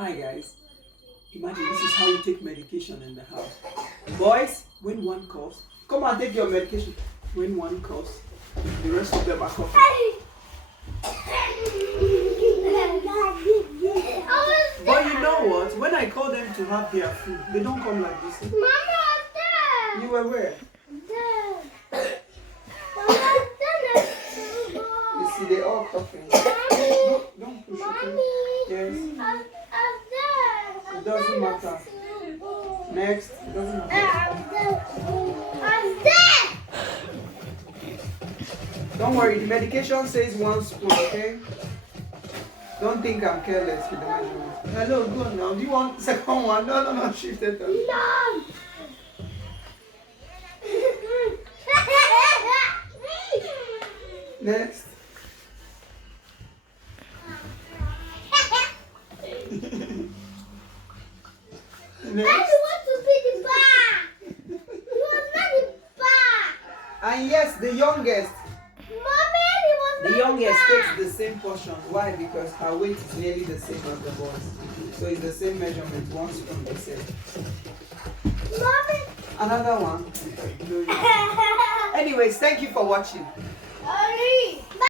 Hi guys, imagine this is how you take medication in the house. Boys, when one coughs, come and take your medication. When one coughs, the rest of them are coughing. But you know what? When I call them to have their food, they don't come like this. Mama, You were where? You see, they all coughing. Don't push it. Yes. It doesn't matter. Next. It doesn't matter. Don't worry, the medication says 1 spoon, okay? Don't think I'm careless with the measurement. Hello, go now. Do you want the second one? No, shift it. No. Next. Next. I want to be the bar. You are not the bar. And yes, the youngest. Mommy, The youngest takes the same portion. Why? Because her weight is nearly the same as the boys. So it's the same measurement, 1 spoon they say. Mommy. Another one. Anyways, thank you for watching.